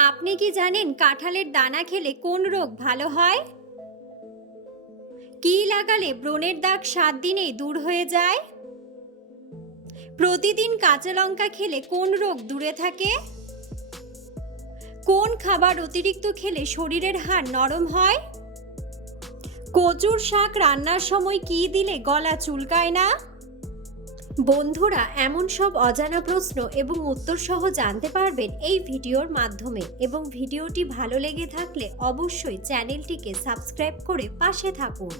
আপনি কি জানেন কাঁঠালের দানা খেলে কোন রোগ ভালো হয়? কি লাগালে ব্রণের দাগ 7 দিনেই দূর হয়ে যায়? প্রতিদিন কাঁচা লঙ্কা খেলে কোন রোগ দূরে থাকে? কোন খাবার অতিরিক্ত খেলে শরীরের হাড় নরম হয়? কচুর শাক রান্নার সময় কি দিলে গলা চুলকায় না? বন্ধুরা, এমন সব অজানা প্রশ্ন এবং উত্তর সহ জানতে পারবেন এই ভিডিওর মাধ্যমে, এবং ভিডিওটি ভালো লেগে থাকলে অবশ্যই চ্যানেলটিকে সাবস্ক্রাইব করে পাশে থাকুন।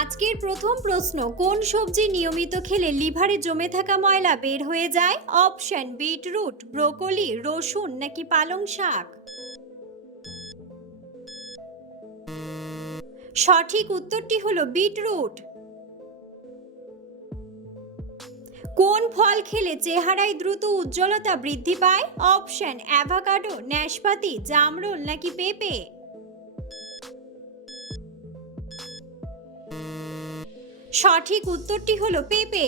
আজকের প্রথম প্রশ্ন, কোন সবজি নিয়মিত খেলে লিভারে জমে থাকা ময়লা বের হয়ে যায়? অপশন: বিটরুট, ব্রোকলি, রসুন নাকি পালং শাক। সঠিক উত্তরটি হলো বিটরুট। কোন ফল খেলে চেহারায় দ্রুত উজ্জ্বলতা বৃদ্ধি পায়? অপশন: অ্যাভোকাডো, নাশপাতি, জামরুল নাকি পেঁপে। সঠিক উত্তরটি হলো পেঁপে।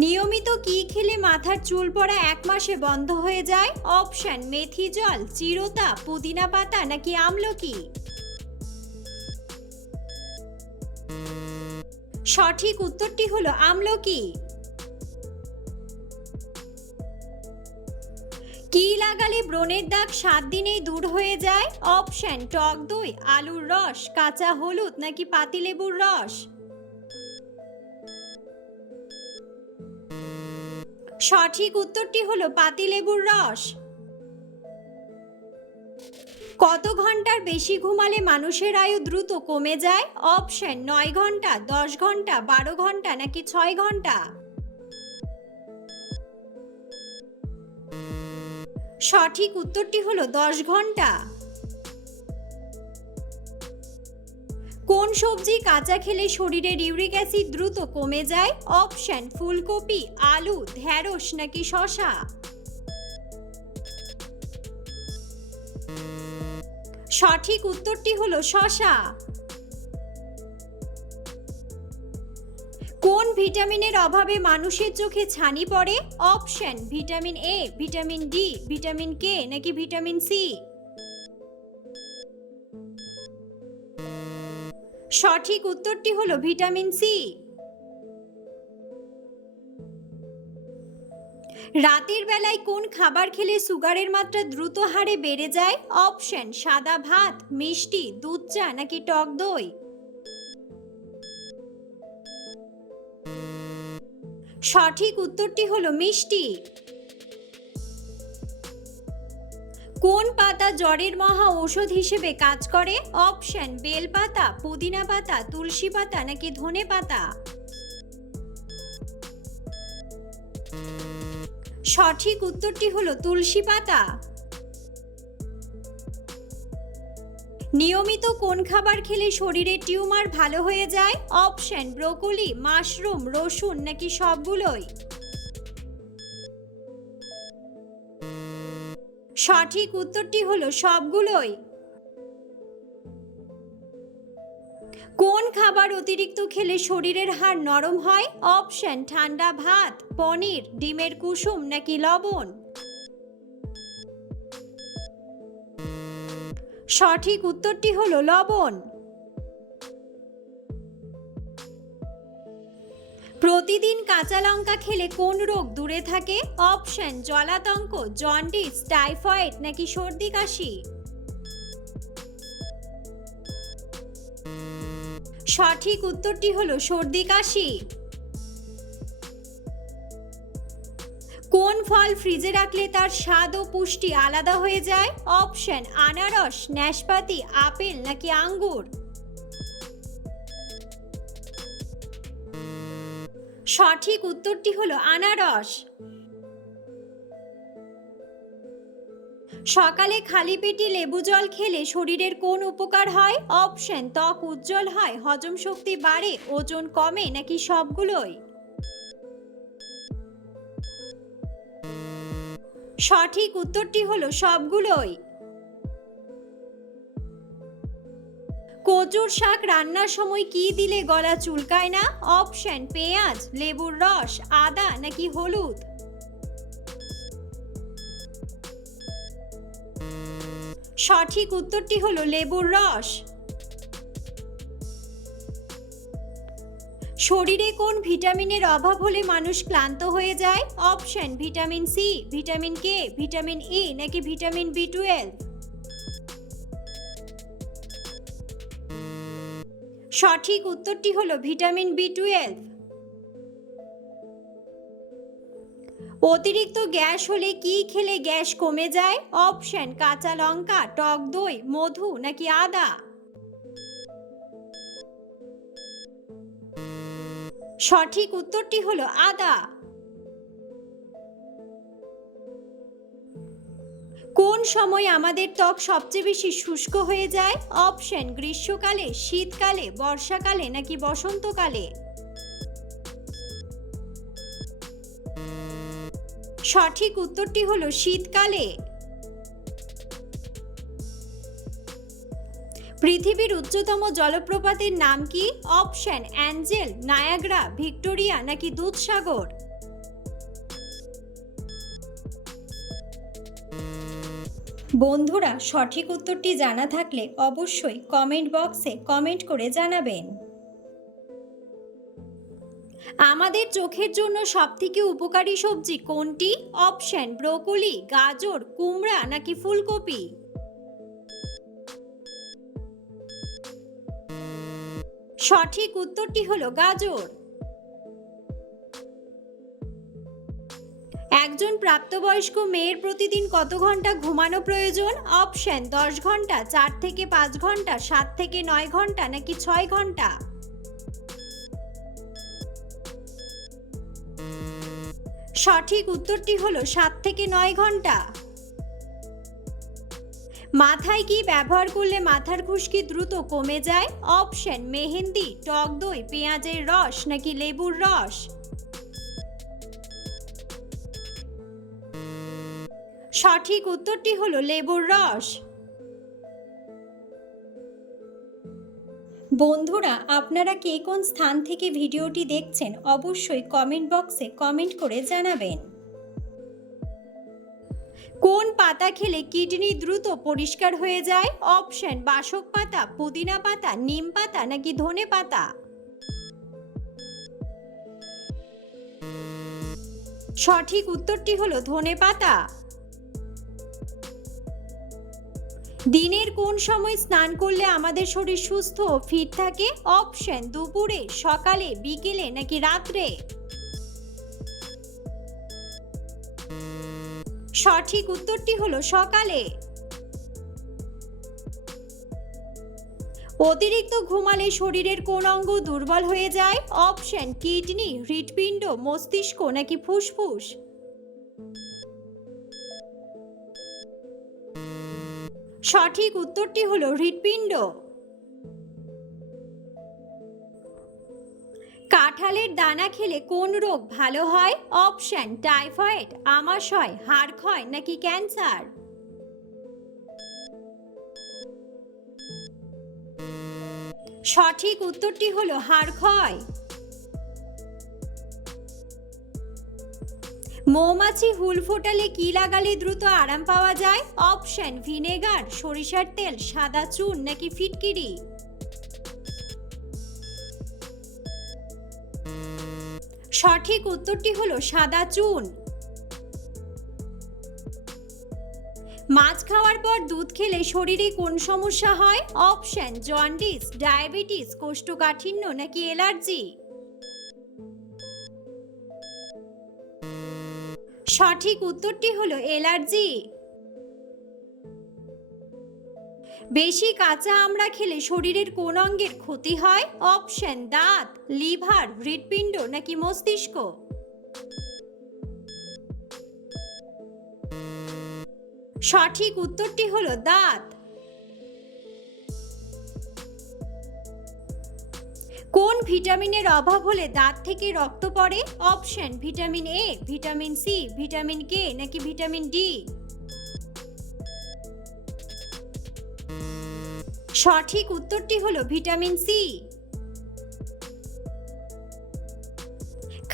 নিয়মিত কি খেলে মাথার চুল পড়া 1 মাসে বন্ধ হয়ে যায়? অপশন: মেথি জল, চিরতা, পুদিনা পাতা নাকি আমলকি। সঠিক উত্তরটি হলো আমলকি। কি লাগালে ব্রণের দাগ 7 দিনেই দূর হয়ে যায়? অপশন: টক দই, আলুর রস, কাঁচা হলুদ নাকি পাতিলেবুর রস। সঠিক উত্তরটি হলো পাতিলেবুর রস। কত ঘন্টার বেশি ঘুমালে মানুষের আয়ু দ্রুত কমে যায়? অপশন: 9 ঘন্টা, 10 ঘন্টা, 12 ঘন্টা নাকি 6 ঘন্টা। সঠিক উত্তরটি হলো 10 ঘন্টা। কোন সবজি কাঁচা খেলে শরীরের ইউরিক অ্যাসিড দ্রুত কমে যায়? অপশন: ফুলকপি, আলু, ঢেঁড়স নাকি শসা। সঠিক উত্তরটি হলো শসা। কোন ভিটামিনের অভাবে মানুষের চোখে ছানি পড়ে? Option: vitamin A, vitamin D, vitamin K নাকি ভিটামিন সি। সঠিক উত্তরটি হলো ভিটামিন সি। রাতের বেলায় কোন খাবার খেলে সুগারের মাত্রা দ্রুত হারে বেড়ে যায়? অপশন: সাদা ভাত, মিষ্টি, দুধ চা নাকি টক দই। সঠিক উত্তরটি হলো মিষ্টি। কোন পাতা জ্বরের মহা ঔষধ হিসেবে কাজ করে? অপশন: বেলপাতা, পুদিনা পাতা, তুলসী পাতা নাকি ধনে পাতা। সঠিক উত্তরটি হলো তুলসী পাতা। নিয়মিত কোন খাবার খেলে শরীরের টিউমার ভালো হয়ে যায়? অপশন: ব্রোকলি, মাশরুম, রসুন নাকি সবগুলোই। সঠিক উত্তরটি হলো সবগুলোই। কোন খাবার অতিরিক্ত খেলে শরীরের হাড় নরম হয়? অপশন: ঠান্ডা ভাত, পনির, ডিমের কুসুম নাকি লবণ। সঠিক উত্তরটি হলো লবণ। প্রতিদিন কাঁচা লঙ্কা খেলে কোন রোগ দূরে থাকে? অপশন: জলাতঙ্ক, জন্ডিস, টাইফয়েড নাকি সর্দি কাশি। সঠিক উত্তরটি হলো সর্দি কাশি। কোন ফল ফ্রিজে রাখলে তার স্বাদ ও পুষ্টি আলাদা হয়ে যায়? অপশন: আনারস, নাশপাতি, আপেল নাকি আঙ্গুর। সঠিক উত্তরটি হলো আনারস। সকালে খালি পেটে লেবু জল খেলে শরীরের কোন উপকার হয়? অপশন: ত্বক উজ্জ্বল হয়, হজম শক্তি বাড়ে, ওজন কমে নাকি সবগুলোই। সঠিক উত্তরটি হলো সবগুলোই। কচুর শাক রান্নার সময় কি দিলে গলা চুলকায় না? অপশন পেঁয়াজ, লেবুর রস, আদা নাকি হলুদ? সঠিক উত্তরটি হলো লেবুর রস। শরীরে কোন ভিটামিনের অভাব হলে মানুষ ক্লান্ত হয়ে যায়? Option vitamin C, vitamin K, vitamin E নাকি ভিটামিন বি12? সঠিক উত্তরটি হলো ভিটামিন বি12। অতিরিক্ত গ্যাস হলে কি খেলে গ্যাস কমে যায়? অপশন কাঁচা লঙ্কা, টক দই, মধু নাকি আদা? সঠিক উত্তরটি হলো আদা। কোন সময় আমাদের ত্বক সবচেয়ে বেশি শুষ্ক হয়ে যায়? অপশন গ্রীষ্মকালে, শীতকালে, বর্ষাকালে নাকি বসন্তকালে? সঠিক উত্তরটি হলো শীতকালে। পৃথিবীর উচ্চতম জলপ্রপাতের নাম কি? অপশন অ্যাঞ্জেল, নায়াগ্রা, ভিক্টোরিয়া নাকি দুধসাগর? বন্ধুরা, সঠিক উত্তরটি জানা থাকলে অবশ্যই কমেন্ট বক্সে কমেন্ট করে জানাবেন। আমাদের চোখের জন্য সবথেকে উপকারী সবজি কোনটি? অপশন ব্রোকলি, গাজর, কুমড়া নাকি ফুলকপি? সঠিক উত্তরটি হলো গাজর। একজন প্রাপ্তবয়স্ক মেয়ের প্রতিদিন কত ঘন্টা ঘুমানো প্রয়োজন? অপশন 10 ঘন্টা, 4 থেকে 5 ঘন্টা, 7 থেকে 9 ঘন্টা নাকি 6 ঘন্টা? সঠিক উত্তরটি হলো 7 থেকে 9 ঘন্টা। মাথায় কি ব্যবহার করলে মাথার খুশকি দ্রুত কমে যায়? অপশন মেহেন্দি, টক দই, পেঁয়াজের রস নাকি লেবুর রস? সঠিক উত্তরটি হলো লেবুর রস। বন্ধুরা, আপনারা কে কোন স্থান থেকে ভিডিওটি দেখছেন অবশ্যই কমেন্ট বক্সে কমেন্ট করে জানাবেন। কোন পাতা খেলে কিডনি দ্রুত পরিষ্কার হয়ে যায়? অপশন বাসক পাতা, পুদিনা পাতা, নিম পাতা নাকি ধনে পাতা? সঠিক উত্তরটি হলো ধনে পাতা। দিনের কোন সময় স্নান করলে আমাদের শরীর সুস্থ ও ফিট থাকে? অপশন দুপুরে, সকালে, বিকেলে নাকি রাত্রে? সঠিক উত্তরটি হলো সকালে। অতিরিক্ত ঘুমালে শরীরের কোন অঙ্গ দুর্বল হয়ে যায়? অপশন কিডনি, হৃৎপিণ্ড, মস্তিষ্ক নাকি ফুসফুস? সঠিক উত্তরটি হলো হৃৎপিণ্ড। কাঁঠালের দানা খেলে কোন রোগ ভালো হয়? অপশন টাইফয়েড, আমাশয়, হাড় ক্ষয় নাকি ক্যান্সার? সঠিক উত্তরটি হলো হাড় ক্ষয়। মৌমাছি হুল ফোটালে কি লাগালে দ্রুত আরাম পাওয়া যায়? অপশন ভিনেগার, সরিষার তেল, সাদা চুন নাকি ফিটকিরি? সঠিক উত্তরটি হলো সাদা চুন। মাছ খাওয়ার পর দুধ খেলে শরীরে কোন সমস্যা হয়? অপশন জন্ডিস, ডায়াবেটিস, কোষ্ঠকাঠিন্য নাকি অ্যালার্জি? সঠিক উত্তরটি হলো অ্যালার্জি। বেশি কাঁচা আমড়া খেলে শরীরের কোন অঙ্গের ক্ষতি হয়? অপশন দাঁত, লিভার, হৃৎপিণ্ড নাকি মস্তিষ্ক? সঠিক উত্তরটি হলো দাঁত। কোন ভিটামিনের অভাব হলে দাঁত থেকে রক্ত পড়ে? Option vitamin A, vitamin C, vitamin K নাকি ভিটামিন ডি? সঠিক উত্তরটি হলো ভিটামিন সি।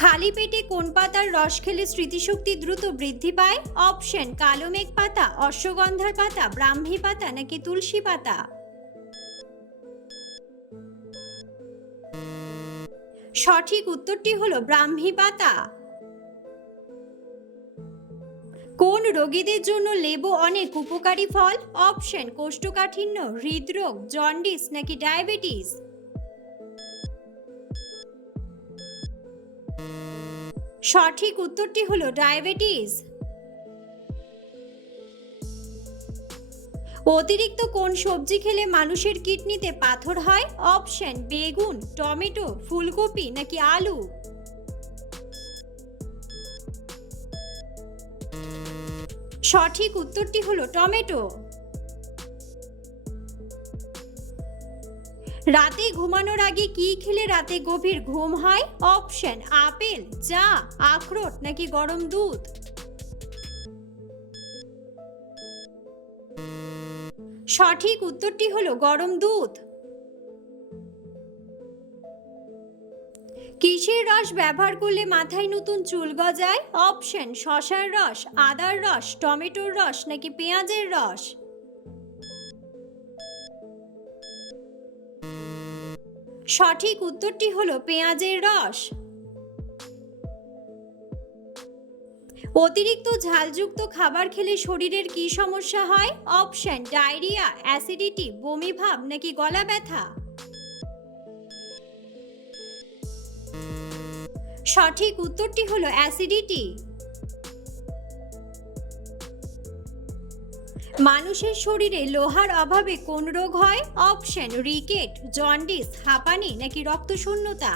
খালি পেটে কোন পাতার রস খেলে স্মৃতিশক্তি দ্রুত বৃদ্ধি পায়? অপশন কালো মেঘ পাতা, অশ্বগন্ধার পাতা, ব্রাহ্মী পাতা নাকি তুলসী পাতা? সঠিক উত্তরটি হলো ব্রাহ্মী পাতা। কোন রোগীদের জন্য লেবু অনেক উপকারী ফল? অপশন কোষ্ঠকাঠিন্য, হৃদরোগ, জন্ডিস নাকি ডায়াবেটিস? সঠিক উত্তরটি হলো ডায়াবেটিস। অতিরিক্ত কোন সবজি খেলে মানুষের কিডনিতে পাথর হয়? অপশন বেগুন, টমেটো, ফুলকপি নাকি আলু? সঠিক উত্তরটি হলো টমেটো। রাতে ঘুমানোর আগে কি খেলে রাতে গভীর ঘুম হয়? অপশন আপেল, চা, আখরোট নাকি গরম দুধ? সঠিক উত্তরটি হলো গরম দুধ। কিসের রস ব্যবহার করলে মাথায় নতুন চুল গজায়? অপশন শসার রস, আদার রস, টমেটোর রস নাকি পেঁয়াজের রস? সঠিক উত্তরটি হলো পেঁয়াজের রস। অতিরিক্ত ঝালযুক্ত খাবার খেলে শরীরের কি সমস্যা হয়? অপশন ডায়রিয়া, অ্যাসিডিটি, বমি ভাব নাকি গলা ব্যথা? সঠিক উত্তরটি হলো অ্যাসিডিটি। মানুষের শরীরে লোহার অভাবে কোন রোগ হয়? অপশন রিকেট, জন্ডিস, হাঁপানি নাকি রক্তশূন্যতা?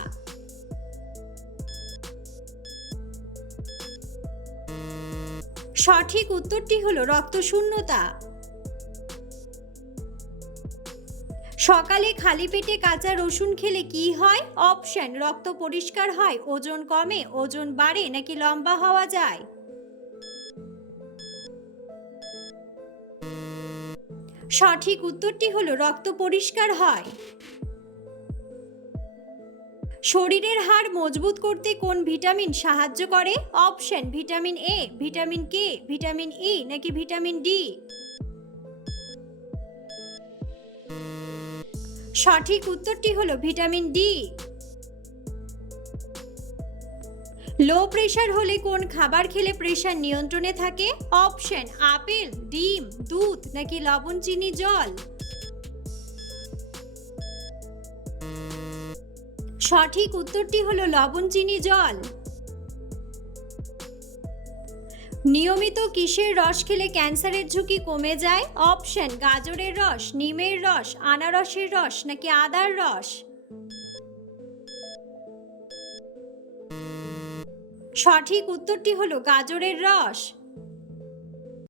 সঠিক উত্তরটি হলো রক্তশূন্যতা। সকালে খালি পেটে কাঁচা রসুন খেলে কি হয়? অপশন রক্ত পরিষ্কার হয়, ওজন কমে, ওজন বাড়ে নাকি লম্বা হওয়া যায়? সঠিক উত্তরটি হলো রক্ত পরিষ্কার হয়। শরীরের হাড় মজবুত করতে কোন ভিটামিন সাহায্য করে? Option vitamin A, vitamin K, vitamin E নাকি ভিটামিন ডি? সঠিক উত্তরটি হলো ভিটামিন ডি। লো প্রেশার হলে কোন খাবার খেলে প্রেশার নিয়ন্ত্রণে থাকে? অপশন আপেল, ডিম, দুধ নাকি লবণ চিনি জল? সঠিক উত্তরটি হলো লবণ চিনি জল। নিয়মিত কিসের রস খেলে ক্যান্সারের ঝুঁকি কমে যায়? অপশন গাজরের রস, নিমের রস, আনারসের রস নাকি আদার রস? সঠিক উত্তরটি হলো গাজরের রস।